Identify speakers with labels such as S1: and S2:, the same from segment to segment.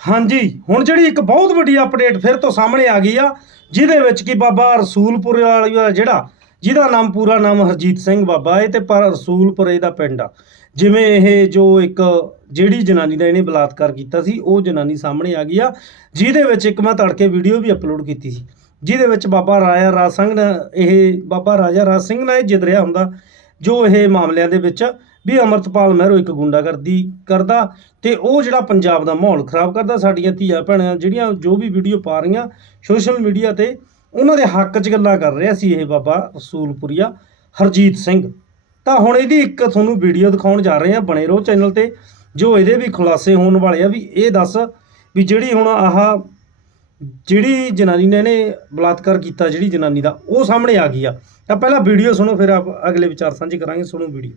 S1: ਹਾਂਜੀ, ਹੁਣ ਜਿਹੜੀ ਇੱਕ ਬਹੁਤ ਵੱਡੀ ਅਪਡੇਟ ਫਿਰ ਤੋਂ ਸਾਹਮਣੇ ਆ ਗਈ ਆ, ਜਿਹਦੇ ਵਿੱਚ ਕਿ ਬਾਬਾ ਰਸੂਲਪੁਰ ਵਾਲਾ ਜਿਹੜਾ, ਜਿਹਦਾ ਨਾਮ ਪੂਰਾ ਨਾਮ ਹਰਜੀਤ ਸਿੰਘ ਬਾਬਾ ਹੈ ਤੇ ਪਰ ਰਸੂਲਪੁਰ ਇਹਦਾ ਪਿੰਡ ਆ। ਜਿਵੇਂ ਇਹ ਜੋ ਇੱਕ ਜਿਹੜੀ ਜਨਾਨੀ ਦਾ ਇਹਨੇ ਬਲਾਤਕਾਰ ਕੀਤਾ ਸੀ, ਉਹ ਜਨਾਨੀ ਸਾਹਮਣੇ ਆ ਗਈ ਆ, ਜਿਹਦੇ ਵਿੱਚ ਇੱਕ ਮੈਂ ਤੜਕੇ ਵੀਡੀਓ ਵੀ ਅਪਲੋਡ ਕੀਤੀ ਸੀ, ਜਿਹਦੇ ਵਿੱਚ ਬਾਬਾ ਰਾਜਾ ਰਾਜ ਸਿੰਘ ਨੇ, ਇਹ ਬਾਬਾ ਰਾਜਾ ਰਾਜ ਸਿੰਘ ਨਾਲ ਇਹ ਜਿੱਦ ਰਿਹਾ ਹੁੰਦਾ, ਜੋ ਇਹ ਮਾਮਲਿਆਂ ਦੇ ਵਿੱਚ ਵੀ ਅਮਰਤਪਾਲ ਮਹਿਰੋ ਇੱਕ ਗੁੰਡਾਗਰਦੀ ਕਰਦਾ ਤੇ ਉਹ ਜਿਹੜਾ ਪੰਜਾਬ ਦਾ ਮਾਹੌਲ ਖਰਾਬ ਕਰਦਾ, ਸਾਡੀਆਂ ਧੀਆਂ ਭੈਣਾਂ ਜਿਹੜੀਆਂ ਜੋ ਵੀ ਵੀਡੀਓ ਪਾ ਰਹੀਆਂ ਸੋਸ਼ਲ ਮੀਡੀਆ ਤੇ, ਉਹਨਾਂ ਦੇ ਹੱਕ 'ਚ ਗੱਲਾਂ ਕਰ ਰਿਹਾ ਸੀ ਇਹ ਬਾਬਾ ਰਸੂਲਪੁਰੀਆ ਹਰਜੀਤ ਸਿੰਘ। ਤਾਂ ਹੁਣ ਇਹਦੀ ਇੱਕ ਤੁਹਾਨੂੰ ਵੀਡੀਓ ਦਿਖਾਉਣ ਜਾ ਰਹੇ ਹਾਂ ਬਣੇ ਰਹੋ ਚੈਨਲ ਤੇ, ਜੋ ਇਹਦੇ ਵੀ ਖੁਲਾਸੇ ਹੋਣ ਵਾਲੇ ਆ ਵੀ ਇਹ ਦੱਸ ਵੀ ਜਿਹੜੀ ਹੁਣ ਆਹ ਜਿਹੜੀ ਜਨਾਨੀ ਨੇ ਇਹਨੇ ਬਲਾਤਕਾਰ ਕੀਤਾ, ਜਿਹੜੀ ਜਨਾਨੀ ਦਾ, ਉਹ ਸਾਹਮਣੇ ਆ ਗਈ ਆ। ਤਾਂ ਪਹਿਲਾਂ ਵੀਡੀਓ ਸੁਣੋ, ਫਿਰ ਆਪ ਅਗਲੇ ਵਿਚਾਰ ਸਾਂਝੇ ਕਰਾਂਗੇ, ਸੁਣੋ ਵੀਡੀਓ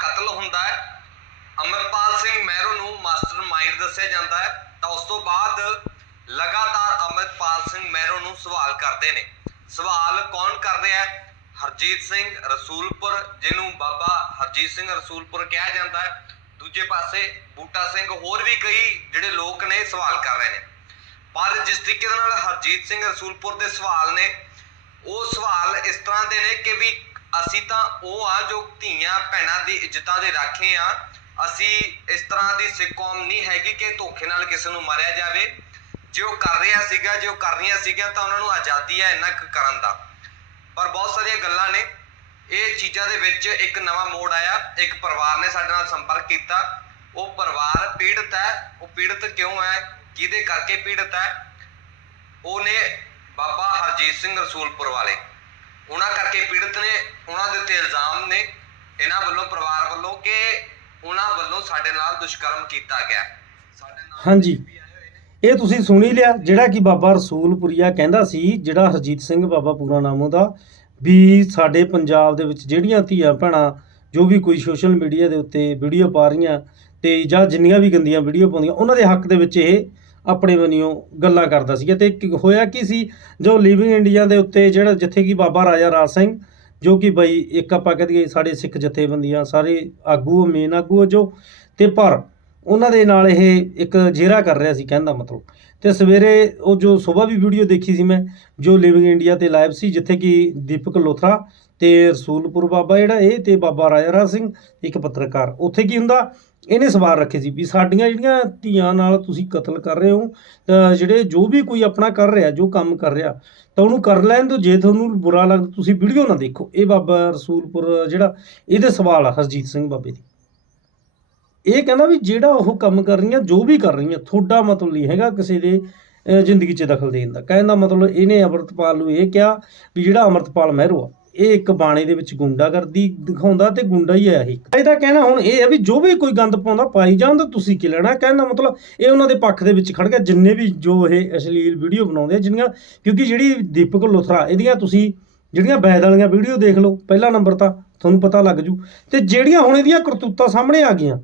S2: ਕਤਲ ਹੁੰਦਾ ਹੈ। ਅਮਰਪਾਲ ਸਿੰਘ ਮਹਿਰੋ ਨੂੰ ਮਾਸਟਰਮਾਈਂਡ ਦੱਸਿਆ ਜਾਂਦਾ ਹੈ। ਤਾਂ ਉਸ ਤੋਂ ਬਾਅਦ ਲਗਾਤਾਰ ਅਮਰਪਾਲ ਸਿੰਘ ਮਹਿਰੋ ਨੂੰ ਸਵਾਲ ਕਰਦੇ ਨੇ। ਸਵਾਲ ਕੌਣ ਕਰ ਰਿਹਾ ਹੈ? ਹਰਜੀਤ ਸਿੰਘ ਰਸੂਲਪੁਰ, ਜਿਹਨੂੰ ਬਾਬਾ ਹਰਜੀਤ ਸਿੰਘ ਰਸੂਲਪੁਰ ਕਿਹਾ ਜਾਂਦਾ ਹੈ। ਦੂਜੇ ਪਾਸੇ ਬੂਟਾ ਸਿੰਘ ਹੋਰ ਵੀ ਕਈ ਜਿਹੜੇ ਲੋਕ ਨੇ, ਸਵਾਲ ਕਰ ਰਹੇ ਨੇ। ਪਰ ਜਿਸ ਤਰੀਕੇ ਦੇ ਨਾਲ ਹਰਜੀਤ ਸਿੰਘ ਰਸੂਲਪੁਰ ਦੇ ਸਵਾਲ ਨੇ, ਉਹ ਸਵਾਲ ਇਸ ਤਰ੍ਹਾਂ ਦੇ ਨੇ ਕਿ ਵੀ ਅਸੀਂ ਤਾਂ ਉਹ ਆ ਜੋ ਧੀਆਂ ਭੈਣਾਂ ਦੀ ਇੱਜ਼ਤਾਂ ਦੇ ਰਾਖੇ ਆ, ਅਸੀਂ ਇਸ ਤਰ੍ਹਾਂ ਦੀ ਸਿੱਖ ਕੌਮ ਨਹੀਂ ਹੈਗੀ ਕਿ ਧੋਖੇ ਨਾਲ ਕਿਸੇ ਨੂੰ ਮਾਰਿਆ ਜਾਵੇ। ਜੇ ਉਹ ਕਰ ਰਿਹਾ ਸੀਗਾ, ਜੇ ਉਹ ਕਰ ਰਹੀਆਂ ਸੀਗੀਆਂ ਤਾਂ ਉਹਨਾਂ ਨੂੰ ਆਜ਼ਾਦੀ ਹੈ ਇੰਨਾ ਕਰਨ ਦਾ। ਪਰ ਬਹੁਤ ਸਾਰੀਆਂ ਗੱਲਾਂ ਨੇ। ਇਹ ਚੀਜ਼ਾਂ ਦੇ ਵਿੱਚ ਇੱਕ ਨਵਾਂ ਮੋੜ ਆਇਆ। ਇੱਕ ਪਰਿਵਾਰ ਨੇ ਸਾਡੇ ਨਾਲ ਸੰਪਰਕ ਕੀਤਾ। ਉਹ ਪਰਿਵਾਰ ਪੀੜਤ ਹੈ। ਉਹ ਪੀੜਤ ਕਿਉਂ ਹੈ? ਕਿਹਦੇ ਕਰਕੇ ਪੀੜਤ ਹੈ? ਉਹ ਨੇ ਬਾਬਾ ਹਰਜੀਤ ਸਿੰਘ ਰਸੂਲਪੁਰ ਵਾਲੇ। ਉਹਨਾਂ ਕਰਕੇ ਪੀੜਤ ਨੇ ਉਹਨਾਂ ਦੇ ਉੱਤੇ ਇਲਜ਼ਾਮ ਨੇ ਇਹਨਾਂ ਵੱਲੋਂ ਪਰਿਵਾਰ ਵੱਲੋਂ ਕਿ ਉਹਨਾਂ ਵੱਲੋਂ ਸਾਡੇ ਨਾਲ ਦੁਸ਼ਕਰਮ ਕੀਤਾ ਗਿਆ। ਸਾਡੇ ਨਾਲ
S1: ਹਾਂਜੀ। ਇਹ ਤੁਸੀਂ ਸੁਣੀ ਲਿਆ ਜਿਹੜਾ ਕਿ ਬਾਬਾ ਰਸੂਲਪੁਰੀਆ ਕਹਿੰਦਾ ਸੀ ਜਿਹੜਾ ਹਰਜੀਤ ਸਿੰਘ ਬਾਬਾ ਪੂਰਾ ਨਾਮ ਉਹਦਾ ਵੀ ਸਾਡੇ ਪੰਜਾਬ ਦੇ ਵਿੱਚ ਜਿਹੜੀਆਂ ਧੀਆਂ ਭੈਣਾਂ ਜੋ ਵੀ ਕੋਈ ਸੋਸ਼ਲ ਮੀਡੀਆ ਦੇ ਉੱਤੇ ਵੀਡੀਓ ਪਾ ਰਹੀਆਂ ਤੇ ਜਾਂ ਜਿੰਨੀਆਂ ਵੀ ਗੰਦੀਆਂ ਵੀਡੀਓ ਪਾਉਂਦੀਆਂ ਉਹਨਾਂ ਦੇ ਹੱਕ ਦੇ ਵਿੱਚ ਇਹ ਆਪਣੇ ਵਨਿਓ ਗੱਲਾਂ ਕਰਦਾ ਸੀਗਾ ਤੇ ਹੋਇਆ ਕੀ ਸੀ, ਜੋ ਲਿਵਿੰਗ ਇੰਡੀਆ ਦੇ ਉੱਤੇ ਜਿਹੜਾ ਜਿੱਥੇ ਕਿ ਬਾਬਾ ਰਾਜਾ ਰਾਜ ਸਿੰਘ, ਜੋ ਕਿ ਬਈ ਇੱਕ ਆਪਾਂ ਕਹਿ ਦਈਏ ਸਾਡੇ ਸਿੱਖ ਜਥੇਬੰਦੀਆਂ, ਸਾਰੇ ਆਗੂ ਮੇਨ ਆਗੂ ਆ ਜੋ, ਤੇ ਪਰ ਉਹਨਾਂ ਦੇ ਨਾਲ ਇਹ ਇੱਕ ਜੇਰਾ ਕਰ ਰਿਹਾ ਸੀ ਕਹਿੰਦਾ ਮਤਲਬ। ਤੇ ਸਵੇਰੇ ਉਹ ਜੋ ਸਵੇਰ ਵੀ ਵੀਡੀਓ ਦੇਖੀ ਸੀ ਮੈਂ, ਜੋ ਲਿਵਿੰਗ ਇੰਡੀਆ ਤੇ ਲਾਈਵ ਸੀ, ਜਿੱਥੇ ਕਿ ਦੀਪਕ ਲੋਥਰਾ
S3: ਤੇ ਰਸੂਲਪੁਰ ਬਾਬਾ ਜਿਹੜਾ ਇਹ ਤੇ ਬਾਬਾ ਰਾਜਾ ਰਾਜ ਸਿੰਘ, ਇੱਕ ਪੱਤਰਕਾਰ, ਉੱਥੇ ਕੀ ਹੁੰਦਾ ਇਹਨੇ ਸਵਾਲ ਰੱਖੇ ਸੀ ਵੀ ਸਾਡੀਆਂ ਜਿਹੜੀਆਂ ਧੀਆਂ ਨਾਲ ਤੁਸੀਂ ਕਤਲ ਕਰ ਰਹੇ ਹੋ ਤਾਂ ਜਿਹੜੇ ਜੋ ਵੀ ਕੋਈ ਆਪਣਾ ਕਰ ਰਿਹਾ, ਜੋ ਕੰਮ ਕਰ ਰਿਹਾ, ਤਾਂ ਉਹਨੂੰ ਕਰ ਲੈਣ ਦਿਓ, ਜੇ ਤੁਹਾਨੂੰ ਬੁਰਾ ਲੱਗਦਾ ਤੁਸੀਂ ਵੀਡੀਓ ਨਾ ਦੇਖੋ। ਇਹ ਬਾਬਾ ਰਸੂਲਪੁਰ ਜਿਹੜਾ, ਇਹਦੇ ਸਵਾਲ ਆ ਹਰਜੀਤ ਸਿੰਘ ਬਾਬੇ ਦੀ। ਇਹ ਕਹਿੰਦਾ ਵੀ ਜਿਹੜਾ ਉਹ ਕੰਮ ਕਰ ਰਹੀਆਂ, ਜੋ ਵੀ ਕਰ ਰਹੀਆਂ, ਤੁਹਾਡਾ ਮਤਲਬ ਨਹੀਂ ਹੈਗਾ ਕਿਸੇ ਦੇ ਜ਼ਿੰਦਗੀ 'ਚ ਦਖਲ ਦੇਣ ਦਾ। ਕਹਿਣ ਦਾ ਮਤਲਬ ਇਹਨੇ ਅਮਰਤਪਾਲ ਨੂੰ ਇਹ ਕਿਹਾ ਵੀ ਜਿਹੜਾ ਅਮਰਤਪਾਲ ਮਹਿਰੂ ਆ ਇਹ ਇੱਕ ਬਾਣੇ ਦੇ ਵਿੱਚ ਗੁੰਡਾਗਰਦੀ ਦਿਖਾਉਂਦਾ ਤੇ ਗੁੰਡਾ ਹੀ ਹੈ ਇਹ ਇਹਦਾ ਕਹਿਣਾ ਹੁਣ ਇਹ ਹੈ ਵੀ ਜੋ ਵੀ ਕੋਈ ਗੰਦ ਪਾਉਂਦਾ, ਪਾਈ ਜਾਣ ਤਾਂ ਤੁਸੀਂ ਕੀ ਲੈਣਾ? ਕਹਿੰਦਾ ਮਤਲਬ ਇਹ ਉਹਨਾਂ ਦੇ ਪੱਖ ਦੇ ਵਿੱਚ ਖੜ ਗਿਆ, ਜਿੰਨੇ ਵੀ ਜੋ ਇਹ ਅਸ਼ਲੀਲ ਵੀਡੀਓ ਬਣਾਉਂਦੇ ਆ, ਜਿੰਨੀਆਂ, ਕਿਉਂਕਿ ਜਿਹੜੀ ਦੀਪਕ ਲੁਥਰਾ, ਇਹਦੀਆਂ ਤੁਸੀਂ ਜਿਹੜੀਆਂ ਬੈਦ ਵਾਲੀਆਂ ਵੀਡੀਓ ਦੇਖ ਲਓ, ਪਹਿਲਾ ਨੰਬਰ ਤਾਂ ਤੁਹਾਨੂੰ ਪਤਾ ਲੱਗ ਜੂ। ਤੇ ਜਿਹੜੀਆਂ ਹੁਣ ਇਹਦੀਆਂ ਕਰਤੂਤਾਂ ਸਾਹਮਣੇ ਆ ਗਈਆਂ,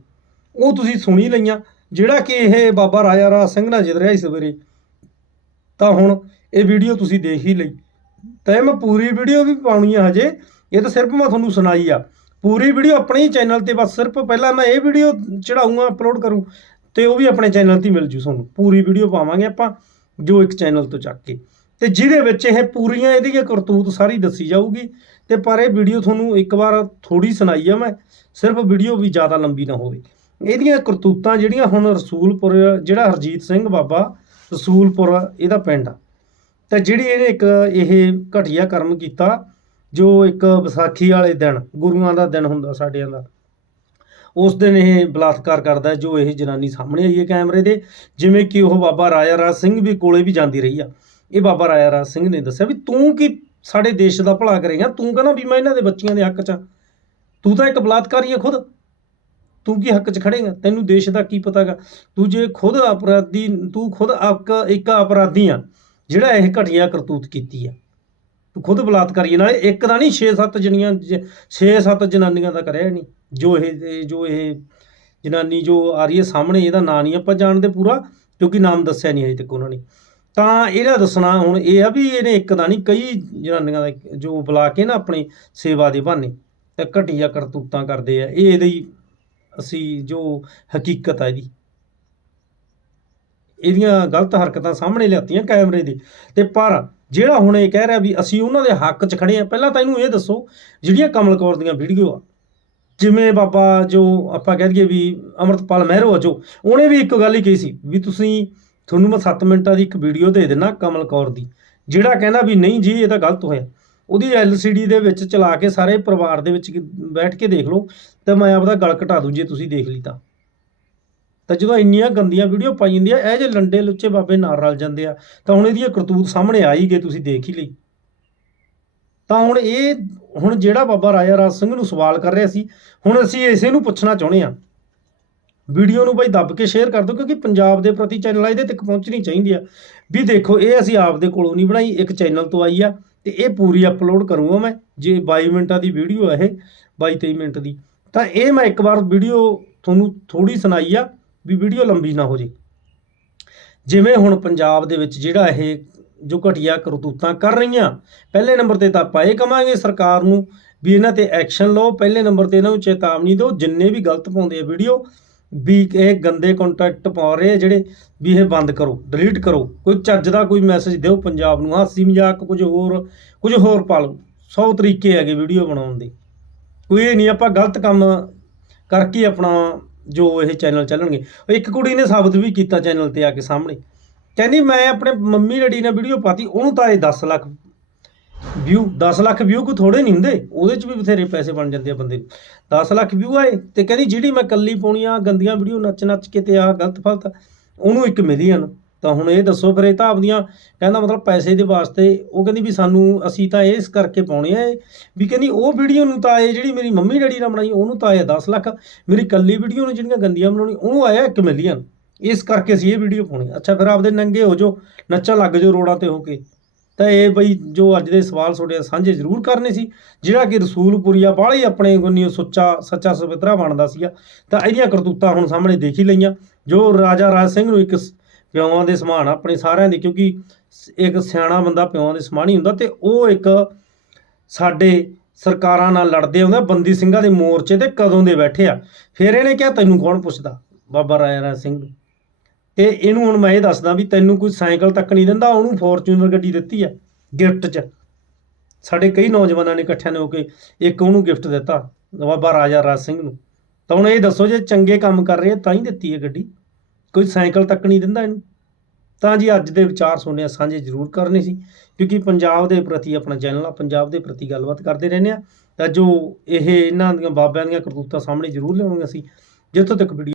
S3: ਉਹ ਤੁਸੀਂ ਸੁਣੀ ਲਈਆਂ, ਜਿਹੜਾ ਕਿ ਇਹ ਬਾਬਾ ਰਾਜਾ ਰਾਜ ਸਿੰਘ ਨਾਲ ਜਿੱਤ ਰਿਹਾ ਸੀ ਸਵੇਰੇ। ਤਾਂ ਹੁਣ ਇਹ ਵੀਡੀਓ ਤੁਸੀਂ ਦੇਖ ਹੀ ਲਈ। ਤਾਂ ਇਹ ਮੈਂ ਪੂਰੀ ਵੀਡੀਓ ਵੀ ਪਾਉਣੀ ਆ ਹਜੇ। ਇਹ ਤਾਂ ਸਿਰਫ ਮੈਂ ਤੁਹਾਨੂੰ ਸੁਣਾਈ ਆ। ਪੂਰੀ ਵੀਡੀਓ ਆਪਣੇ ਹੀ ਚੈਨਲ ਤੇ ਬਸ ਸਿਰਫ ਪਹਿਲਾਂ ਮੈਂ ਇਹ ਵੀਡੀਓ ਚੜਾਉਂਗਾ ਅਪਲੋਡ ਕਰੂੰ, ਤੇ ਉਹ ਵੀ ਆਪਣੇ ਚੈਨਲ ਤੇ ਮਿਲ ਜੂ ਤੁਹਾਨੂੰ। ਪੂਰੀ ਵੀਡੀਓ ਪਾਵਾਂਗੇ ਆਪਾਂ, ਜੋ ਇੱਕ ਚੈਨਲ ਤੋਂ ਚੱਕ ਕੇ। ਤੇ ਜਿਹਦੇ ਵਿੱਚ ਇਹ ਪੂਰੀਆਂ ਇਹਦੀਆਂ ਕਰਤੂਤ ਸਾਰੀ ਦੱਸੀ ਜਾਊਗੀ, ਤੇ ਪਰ ਇਹ ਵੀਡੀਓ ਤੁਹਾਨੂੰ ਇੱਕ ਵਾਰ ਥੋੜੀ ਸੁਣਾਈ ਆ ਮੈਂ, ਸਿਰਫ ਵੀਡੀਓ ਵੀ ਜ਼ਿਆਦਾ ਲੰਬੀ ਨਾ ਹੋਵੇ। ਇਹਦੀਆਂ ਕਰਤੂਤਾਂ ਜਿਹੜੀਆਂ ਹੁਣ ਰਸੂਲਪੁਰ, ਜਿਹੜਾ ਹਰਜੀਤ ਸਿੰਘ ਬਾਬਾ ਰਸੂਲਪੁਰ, ਇਹਦਾ ਪਿੰਡ ਆ। ਤੇ ਜਿਹੜੀ ਇਹਨੇ ਇੱਕ ਇਹ ਘਟੀਆ ਕਰਮ ਕੀਤਾ, ਜੋ ਇੱਕ ਵਿਸਾਖੀ ਵਾਲੇ ਦਿਨ, ਗੁਰੂਆਂ ਦਾ ਦਿਨ ਹੁੰਦਾ ਸਾਡਿਆਂ ਦਾ, ਉਸ ਦਿਨ ਇਹ ਬਲਾਤਕਾਰ ਕਰਦਾ ਜੋ ਇਹ ਜਨਾਨੀ ਸਾਹਮਣੇ ਆਈ ਹੈ ਕੈਮਰੇ ਦੇ ਜਿਵੇਂ ਕਿ ਉਹ ਬਾਬਾ ਰਾਜਾ ਰਾਜ ਸਿੰਘ ਵੀ ਕੋਲੇ ਵੀ ਜਾਂਦੀ ਰਹੀ ਆ। ਇਹ ਬਾਬਾ ਰਾਜਾ ਰਾਜ ਸਿੰਘ ਨੇ ਦੱਸਿਆ ਵੀ ਤੂੰ ਕੀ ਸਾਡੇ ਦੇਸ਼ ਦਾ ਭਲਾ ਕਰੇਗਾ ਤੂੰ ਕਹਿੰਦਾ ਵੀ ਮੈਂ ਇਹਨਾਂ ਦੇ ਬੱਚਿਆਂ ਦੇ ਹੱਕ 'ਚ ਆ। ਤੂੰ ਤਾਂ ਇੱਕ ਬਲਾਤਕਾਰੀ ਹੈ ਖੁਦ। ਤੂੰ ਕੀ ਹੱਕ 'ਚ ਖੜੇਗਾ ਤੈਨੂੰ ਦੇਸ਼ ਦਾ ਕੀ ਪਤਾਗਾ ਤੂੰ ਜੇ ਖੁਦ ਅਪਰਾਧੀ, ਤੂੰ ਖੁਦ ਇੱਕ ਅਪਰਾਧੀ ਆ। ਜਿਹੜਾ ਇਹ ਘਟੀਆ ਕਰਤੂਤ ਕੀਤੀ ਆ। ਤੂੰ ਖੁਦ ਬਲਾਤਕਾਰੀ ਆ। ਨਾਲੇ ਇੱਕ ਦਾ ਨਹੀਂ 6-7 ਜਣੀਆਂ 6-7 ਜਨਾਨੀਆਂ ਦਾ ਕਰਿਆ ਨਹੀਂ। ਜੋ ਇਹ, ਇਹ- ਜੋ ਇਹ ਜਨਾਨੀ, ਜੋ ਆ ਰਹੀ ਹੈ ਸਾਹਮਣੇ, ਇਹਦਾ ਨਾਂ ਨਹੀਂ ਆਪਾਂ ਜਾਣਦੇ ਪੂਰਾ, ਕਿਉਂਕਿ ਨਾਮ ਦੱਸਿਆ ਨਹੀਂ ਅਜੇ ਤੱਕ ਉਹਨਾਂ ਨੇ। ਤਾਂ ਇਹਦਾ ਦੱਸਣਾ ਹੁਣ ਇਹ ਆ ਵੀ ਇਹਨੇ ਇੱਕ ਦਾ ਨਹੀਂ, ਕਈ ਜਨਾਨੀਆਂ ਦਾ ਜੋ ਬੁਲਾ ਕੇ ਨਾ ਆਪਣੀ ਸੇਵਾ ਦੇ ਬਹਾਨੇ ਤੇ ਘਟੀਆ ਕਰਤੂਤਾਂ ਕਰਦੇ ਆ। ਇਹ ਇਹਦੀ ਅਸੀਂ ਜੋ ਹਕੀਕਤ ਆ ਇਹਦੀ। ਇਹਦੀਆਂ ਗਲਤ ਹਰਕਤਾਂ ਸਾਹਮਣੇ ਲਿਆਤੀਆਂ ਕੈਮਰੇ ਦੇ। ਤੇ ਪਰ ਜਿਹੜਾ ਹੁਣ ਇਹ ਕਹਿ ਰਿਹਾ ਵੀ ਅਸੀਂ ਉਹਨਾਂ ਦੇ ਹੱਕ 'ਚ ਖੜੇ ਆ ਪਹਿਲਾਂ ਤਾਂ ਇਹਨੂੰ ਇਹ ਦੱਸੋ, ਜਿਹੜੀਆਂ ਕਮਲ ਕੌਰ ਦੀਆਂ ਵੀਡੀਓ ਆ, ਜਿਵੇਂ ਬਾਬਾ ਜੋ ਆਪਾਂ ਕਹਿ ਦਈਏ ਵੀ ਅਮਰਤਪਾਲ ਮਹਿਰੋ ਆ ਜੋ, ਉਹਨੇ ਵੀ ਇੱਕ ਗੱਲ ਹੀ ਕਹੀ ਸੀ ਵੀ ਤੁਸੀਂ ਤੁਹਾਨੂੰ ਮੈਂ 7 ਮਿੰਟਾਂ ਦੀ ਇੱਕ ਵੀਡੀਓ ਦੇ ਦੇਣਾ ਕਮਲ ਕੌਰ ਦੀ, ਜਿਹੜਾ ਕਹਿੰਦਾ ਵੀ ਨਹੀਂ ਜੀ, ਇਹ ਤਾਂ ਗਲਤ ਹੋਇਆ। ਉਹਦੀ LCD ਦੇ ਵਿੱਚ ਚਲਾ ਕੇ ਸਾਰੇ ਪਰਿਵਾਰ ਦੇ ਵਿੱਚ ਬੈਠ ਕੇ ਦੇਖ ਲਓ ਤੇ ਮੈਂ ਆਪਦਾ ਗਲ ਘਟਾ ਦੂੰ ਜੇ ਤੁਸੀਂ ਦੇਖ ਲਈ ਤਾਂ। ਤਾਂ ਜਦੋਂ ਇੰਨੀਆਂ ਗੰਦੀਆਂ ਵੀਡੀਓ ਪਾਈ ਜਾਂਦੀਆਂ ਇਹ ਜੇ ਲੰਡੇ ਲੁੱਚੇ ਬਾਬੇ ਨਾਲ ਰਲ ਜਾਂਦੇ ਆ, ਤਾਂ ਹੁਣ ਇਹਦੀਆਂ ਕਰਤੂਤ ਸਾਹਮਣੇ ਆ ਹੀ ਗਏ ਤੁਸੀਂ ਦੇਖ ਹੀ ਲਈ। ਤਾਂ ਹੁਣ ਇਹ, ਹੁਣ ਜਿਹੜਾ ਬਾਬਾ ਰਾਜਾ ਰਾਜ ਸਿੰਘ ਨੂੰ ਸਵਾਲ ਕਰ ਰਿਹਾ ਸੀ, ਹੁਣ ਅਸੀਂ ਇਸੇ ਨੂੰ ਪੁੱਛਣਾ ਚਾਹੁੰਦੇ ਆ। ਵੀਡੀਓ ਨੂੰ ਬਾਈ ਦੱਬ ਕੇ ਸ਼ੇਅਰ ਕਰ ਦਿਓ, ਕਿਉਂਕਿ ਪੰਜਾਬ ਦੇ ਪ੍ਰਤੀ ਚੈਨਲ ਆ, ਇਹਦੇ ਤੱਕ ਪਹੁੰਚਣੀ ਚਾਹੀਦੀ ਆ। ਵੀ ਦੇਖੋ, ਇਹ ਅਸੀਂ ਆਪਦੇ ਕੋਲੋਂ ਨਹੀਂ ਬਣਾਈ, ਇੱਕ ਚੈਨਲ ਤੋਂ ਆਈ ਆ, ਤੇ ਇਹ ਪੂਰੀ ਅਪਲੋਡ ਕਰੂੰਗਾ ਮੈਂ, ਜੇ 22 ਮਿੰਟਾਂ ਦੀ ਵੀਡੀਓ ਆ ਇਹ 22 23 ਮਿੰਟ ਦੀ। ਤਾਂ ਇਹ ਮੈਂ ਇੱਕ ਵਾਰ ਵੀਡੀਓ ਤੁਹਾਨੂੰ ਥੋੜੀ ਸੁਣਾਈ ਆ ਵੀ ਵੀਡੀਓ ਲੰਬੀ ਨਾ ਹੋ ਜੇ। ਜਿਵੇਂ ਹੁਣ ਪੰਜਾਬ ਦੇ ਵਿੱਚ ਜਿਹੜਾ ਇਹ ਜੋ ਘਟੀਆ ਕਰਤੂਤਾਂ ਕਰ ਰਹੀਆਂ, ਪਹਿਲੇ ਨੰਬਰ ਤੇ ਤਾਂ ਆਪਾਂ ਇਹ ਕਵਾਂਗੇ ਸਰਕਾਰ ਨੂੰ ਵੀ ਇਹਨਾਂ ਤੇ ਐਕਸ਼ਨ ਲਓ, ਪਹਿਲੇ ਨੰਬਰ ਤੇ ਇਹਨਾਂ ਨੂੰ ਚੇਤਾਵਨੀ ਦਿਓ, ਜਿੰਨੇ ਵੀ ਗਲਤ ਪਾਉਂਦੇ ਆ ਵੀਡੀਓ, ਵੀ ਇਹ ਗੰਦੇ ਕੰਟੈਕਟ ਪਾ ਰਹੇ ਆ ਜਿਹੜੇ ਵੀ ਇਹ ਬੰਦ ਕਰੋ ਡਿਲੀਟ ਕਰੋ, ਕੋਈ ਚੱਜ ਦਾ ਕੋਈ ਮੈਸੇਜ ਦਿਓ ਪੰਜਾਬ ਨੂੰ, ਹਾਸੀ ਮਜ਼ਾਕ ਕੁਝ ਹੋਰ ਕੁਝ ਹੋਰ ਪਾ ਲਓ 100 ਤਰੀਕੇ ਹੈਗੇ ਵੀਡੀਓ ਬਣਾਉਣ ਦੇ। ਕੋਈ ਇਹ ਨਹੀਂ ਆਪਾਂ ਗਲਤ ਕੰਮ ਕਰਕੇ ਆਪਣਾ ਜੋ ਇਹ ਚੈਨਲ ਚੱਲਣਗੇ। ਇੱਕ ਕੁੜੀ ਨੇ ਸਾਬਤ ਵੀ ਕੀਤਾ ਚੈਨਲ ਤੇ ਆ ਕੇ ਸਾਹਮਣੇ। ਕਹਿੰਦੀ, ਮੈਂ ਆਪਣੇ ਮੰਮੀ ਡੈਡੀ ਨਾਲ ਵੀਡੀਓ ਪਾਤੀ, ਉਹਨੂੰ ਤਾਂ ਇਹ 10 ਲੱਖ ਵਿਊ 10 ਲੱਖ ਵਿਊ ਕੋਈ ਥੋੜੇ ਨਹੀਂ ਹੁੰਦੇ। ਉਹਦੇ ਚ ਵੀ ਬਥੇਰੇ ਪੈਸੇ ਬਣ ਜਾਂਦੇ ਆ ਬੰਦੇ ਨੂੰ। 10 ਲੱਖ ਵਿਊ ਆਏ ਤੇ ਕਹਿੰਦੀ, ਜਿਹੜੀ ਮੈਂ ਕੱਲੀ ਪਾਉਣੀ ਆ, ਗੰਦੀਆਂ ਵੀਡੀਓ ਨੱਚ ਨੱਚ ਕੇ ਤੇ ਆ ਗਲਤ ਫਲਤ ਉਹਨੂੰ 1 ਮਿਲੀਅਨ ਤਾਂ ਹੁਣ ਇਹ ਦੱਸੋ ਫਿਰ ਇਹ ਤਾਂ ਆਪਦੀਆਂ ਕਹਿੰਦਾ ਮਤਲਬ ਪੈਸੇ ਦੇ ਵਾਸਤੇ ਉਹ ਕਹਿੰਦੀ ਵੀ ਸਾਨੂੰ ਅਸੀਂ ਤਾਂ ਇਸ ਕਰਕੇ ਪਾਉਣੇ ਆ ਇਹ, ਵੀ ਕਹਿੰਦੀ ਉਹ ਵੀਡੀਓ ਨੂੰ ਤਾਂ ਇਹ ਜਿਹੜੀ ਮੇਰੀ ਮੰਮੀ ਡੈਡੀ ਨਾਲ ਬਣਾਈ ਉਹਨੂੰ ਤਾਂ ਆਇਆ 10 ਲੱਖ, ਮੇਰੀ ਕੱਲੀ ਵੀਡੀਓ ਨੂੰ ਜਿਹੜੀਆਂ ਗੰਦੀਆਂ ਬਣਾਉਣੀ ਉਹਨੂੰ ਆਇਆ 1 ਮਿਲੀਅਨ। ਇਸ ਕਰਕੇ ਅਸੀਂ ਇਹ ਵੀਡੀਓ ਪਾਉਣੀ ਅੱਛਾ ਫਿਰ ਆਪਦੇ ਨੰਗੇ ਹੋ ਜੋ ਨੱਚਣ ਲੱਗ ਜਾਓ ਰੋਡਾਂ ਤੇ ਹੋ ਕੇ। ਤਾਂ ਇਹ ਬਈ ਜੋ ਅੱਜ ਦੇ ਸਵਾਲ ਤੁਹਾਡੇ ਸਾਂਝੇ ਜ਼ਰੂਰ ਕਰਨੇ ਸੀ, ਜਿਹੜਾ ਕਿ ਰਸੂਲਪੁਰੀਆ ਬਾਹਲਾ ਆਪਣੇ ਗੁੰਨੀ ਸੁੱਚਾ, ਸੱਚਾ ਸਵਿਤਰਾ ਬਣਦਾ ਸੀਗਾ। ਤਾਂ ਇਹਦੀਆਂ ਕਰਤੂਤਾਂ ਹੁਣ ਸਾਹਮਣੇ ਦੇਖ ਹੀ ਲਈਆਂ। ਜੋ ਰਾਜਾ ਰਾਜ ਸਿੰਘ ਨੂੰ ਇੱਕ ਪਿਓਾਂ ਦੇ ਸਮਾਨ ਆਪਣੇ ਸਾਰਿਆਂ ਦੇ, ਕਿਉਂਕਿ ਸ- ਇੱਕ ਸਿਆਣਾ ਬੰਦਾ ਪਿਓਾਂ ਦੇ ਸਮਾਨ ਹੀ ਹੁੰਦਾ ਤੇ ਉਹ ਇੱਕ ਸਾਡੇ ਸਰਕਾਰਾਂ ਨਾਲ ਲੜਦੇ ਆਉਂਦਾ ਬੰਦੀ ਸਿੰਘਾਂ ਦੇ ਮੋਰਚੇ ਤੇ ਕਦੋਂ ਦੇ ਬੈਠੇ ਆ। ਫਿਰ ਇਹਨੇ ਕਿਹਾ, ਤੈਨੂੰ ਕੌਣ ਪੁੱਛਦਾ? ਬਾਬਾ ਰਾਜਾ ਰਾਜ ਸਿੰਘ ਨੂੰ। ਤੇ ਇਹਨੂੰ ਹੁਣ ਮੈਂ ਇਹ ਦੱਸਦਾ ਵੀ ਤੈਨੂੰ ਕੋਈ ਸਾਈਕਲ ਤੱਕ ਨਹੀਂ ਦਿੰਦਾ, ਉਹਨੂੰ ਫੋਰਚੂਨਰ ਗੱਡੀ ਦਿੱਤੀ ਆ, ਗਿਫਟ 'ਚ। ਸਾਡੇ ਕਈ ਨੌਜਵਾਨਾਂ ਨੇ ਇਕੱਠਿਆਂ ਨੇ ਹੋ ਕੇ ਇੱਕ ਉਹਨੂੰ ਗਿਫਟ ਦਿੱਤਾ, ਬਾਬਾ ਰਾਜਾ ਰਾਜ ਸਿੰਘ ਨੂੰ। ਤਾਂ ਹੁਣ ਇਹ ਦੱਸੋ, ਜੇ ਚੰਗੇ ਕੰਮ ਕਰ ਰਹੇ ਤਾਂ ਹੀ ਦਿੱਤੀ ਹੈ ਗੱਡੀ। ਕੋਈ ਸਾਈਕਲ ਤੱਕ ਨਹੀਂ ਦਿੰਦਾ ਇਹਨੂੰ। ਤਾਂ ਜੀ ਅੱਜ ਦੇ ਵਿਚਾਰ ਸੁਣਿਆ ਸਾਂਝੇ ਜ਼ਰੂਰ ਕਰਨੇ ਸੀ, ਕਿਉਂਕਿ ਪੰਜਾਬ ਦੇ ਪ੍ਰਤੀ ਆਪਣਾ ਚੈਨਲ ਆ, ਪੰਜਾਬ ਦੇ ਪ੍ਰਤੀ ਗੱਲਬਾਤ ਕਰਦੇ ਰਹਿੰਦੇ ਆ। ਤਾਂ ਜੋ ਇਹ ਇਹਨਾਂ ਦੀਆਂ ਬਾਬਿਆਂ ਦੀਆਂ ਕਰਤੂਤਾਂ ਸਾਹਮਣੇ ਜ਼ਰੂਰ ਲਿਆਉਣੀਆਂ ਸੀ। ਜਿੱਥੋਂ ਤੱਕ ਵੀਡੀਓ